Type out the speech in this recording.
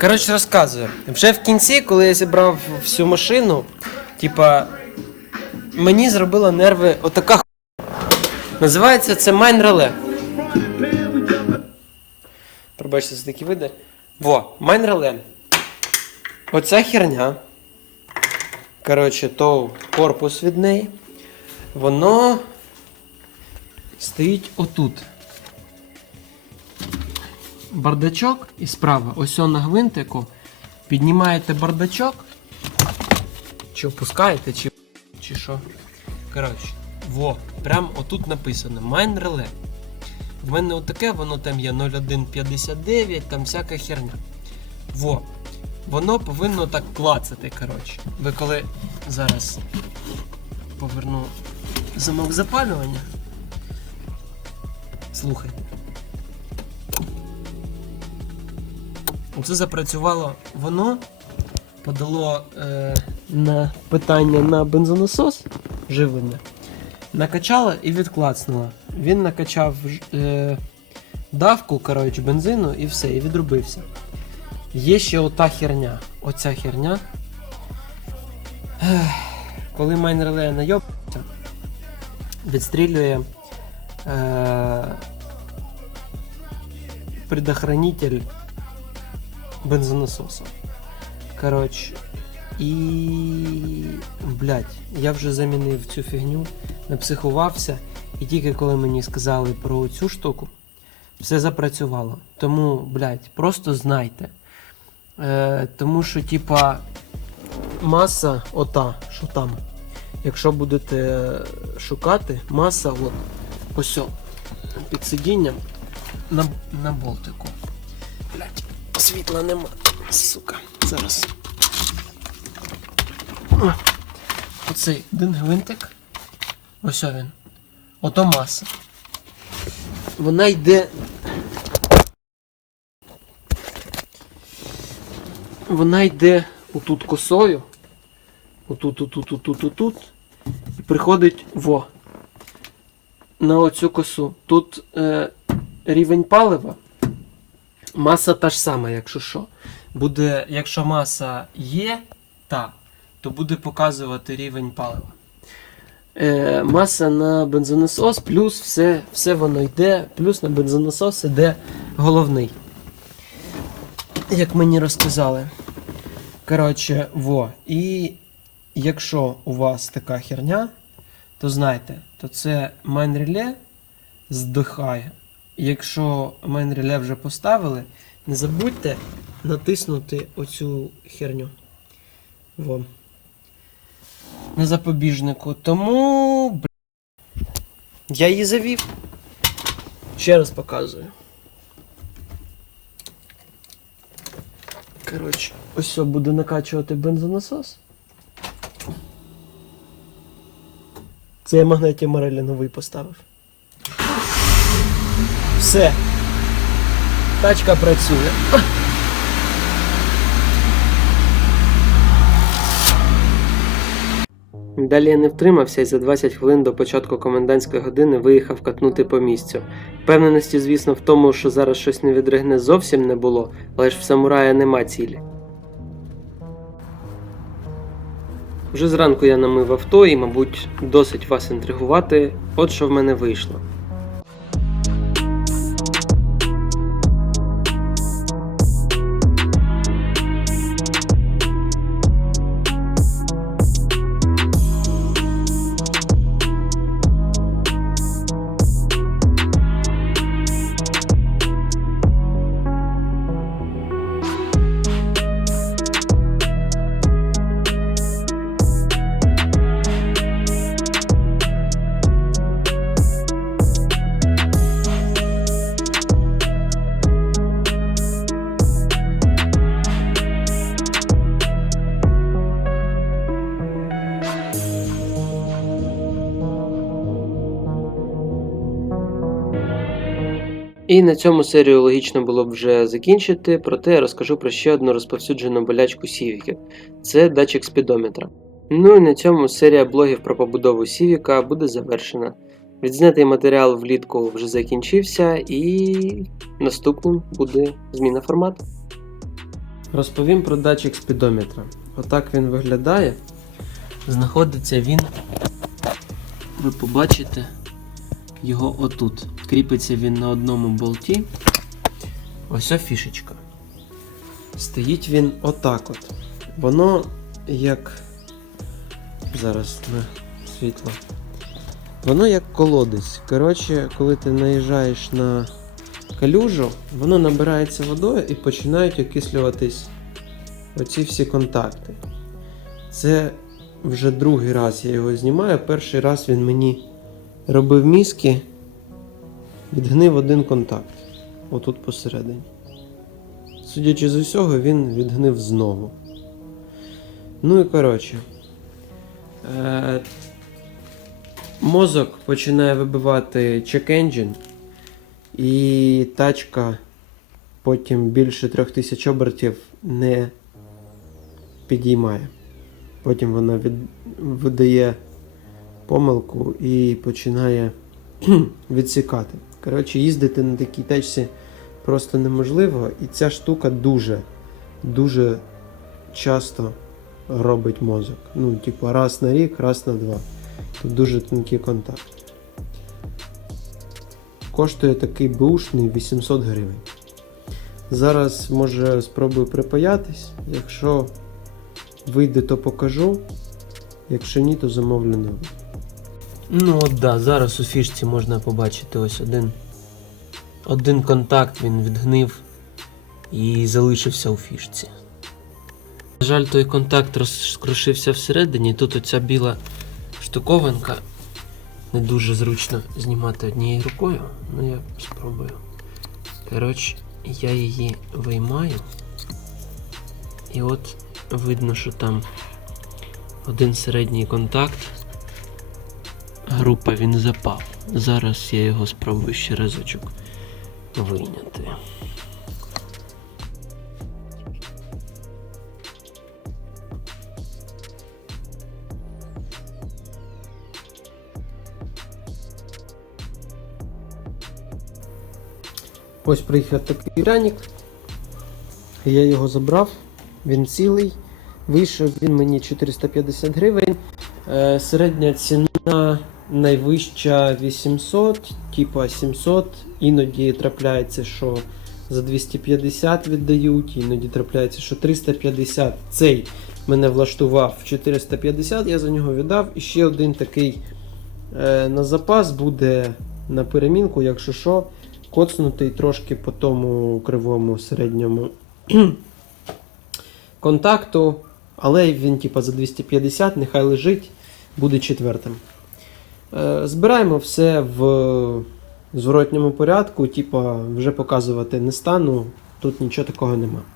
Коротше, розказую. Вже в кінці, коли я зібрав всю машину, типа, мені зробила нерви отака ху... Називається це Майн Реле. Пробачте за такі види. Во, Майн Реле. Оця херня. Коротше, то корпус від неї. Воно стоїть отут. Бардачок і справа, ось на гвинтику. Піднімаєте бардачок. Чи опускаєте, чи, чи що. Коротше, во, прям отут написано Relay. В мене отаке, воно там є 0159, там всяка херня. Во. Воно повинно так клацати, коротше. Ви коли зараз поверну замок запалювання. Слухайте. Оце запрацювало воно, подало е, на питання на бензонасос живлення, накачало і відклацнуло. Він накачав е, давку коротше, бензину і все, і відрубився. Є ще ота херня. Оця херня. Ех, коли майнреле найобиться, відстрілює е, предохранитель бензонасоса. Коротше. І. Блять, я вже замінив цю фігню, напсихувався, і тільки коли мені сказали про цю штуку, все запрацювало. Тому, блять, просто знайте. Е, тому що, типа, маса ота, що там. Якщо будете шукати, маса от ось під сидінням на, на болтику. Блять, світла нема. Сука. Зараз. Оцей один гвинтик. Ось він. Ото маса. Вона йде. Вона йде отут косою. Отут, отут, отут, отут. І приходить во. На оцю косу. Тут е, рівень палива. Маса та ж сама, якщо що. Буде, якщо маса є, та, то буде показувати рівень палива. Е, маса на бензонасос, плюс все, все воно йде, плюс на бензонасос іде головний. Як мені розказали. Коротше, во. І якщо у вас така херня, то знайте, то це майн-реле здихає. Якщо майн-реле вже поставили, не забудьте натиснути оцю херню. Во. На запобіжнику. Тому. бля, Я її завів. Ще раз показую. Коротше, ось все, буде накачувати бензонасос. Це я магнеті Морелі новий поставив. Все. Тачка працює. Далі я не втримався і за 20 хвилин до початку комендантської години виїхав катнути по місцю. Впевненості, звісно, в тому, що зараз щось не відригне зовсім не було, але ж в самурая нема цілі. Вже зранку я намив авто і, мабуть, досить вас інтригувати, от що в мене вийшло. І на цьому серію логічно було б вже закінчити, проте я розкажу про ще одну розповсюджену болячку сівіків це датчик спідометра. Ну і на цьому серія блогів про побудову сівіка буде завершена. Відзнятий матеріал влітку вже закінчився, і наступним буде зміна формату. Розповім про датчик спідометра. Отак він виглядає. Знаходиться він, ви побачите, його отут. Кріпиться він на одному болті. Ось о фішечка. Стоїть він отак от. Воно як. Зараз на світло. Воно як колодязь. Коротше, коли ти наїжджаєш на калюжу, воно набирається водою і починають окислюватись оці всі контакти. Це вже другий раз я його знімаю. Перший раз він мені робив мізки, відгнив один контакт. Отут посередині. Судячи з усього, він відгнив знову. Ну і коротше. Е- мозок починає вибивати engine, і тачка потім більше 3000 обертів не підіймає. Потім вона від, видає помилку і починає відсікати. Коротше, їздити на такій тачці просто неможливо, і ця штука дуже, дуже часто робить мозок. Ну, типу, раз на рік, раз на два. Тут дуже тонкий контакт. Коштує такий бушний 800 гривень. Зараз може спробую припаятись. Якщо вийде, то покажу. Якщо ні, то замовлю новий. Ну от да, зараз у фішці можна побачити ось один. Один контакт він відгнив і залишився у фішці. На жаль, той контакт розкрушився всередині. Тут оця біла штуковинка. Не дуже зручно знімати однією рукою, ну я спробую. Коротше, я її виймаю. І от видно, що там один середній контакт. Група він запав. Зараз я його спробую ще разочок вийняти. Ось приїхав такий пряник. Я його забрав, він цілий. Вийшов він мені 450 гривень. Е, середня ціна найвища 800, типа 700. Іноді трапляється, що за 250 віддають, іноді трапляється, що 350. Цей мене влаштував 450, я за нього віддав. І ще один такий е, на запас буде на перемінку, якщо що, коцнутий трошки по тому кривому середньому контакту, але він типа за 250, нехай лежить, буде четвертим. Е, Збираємо все в зворотньому порядку, типа вже показувати не стану, тут нічого такого нема.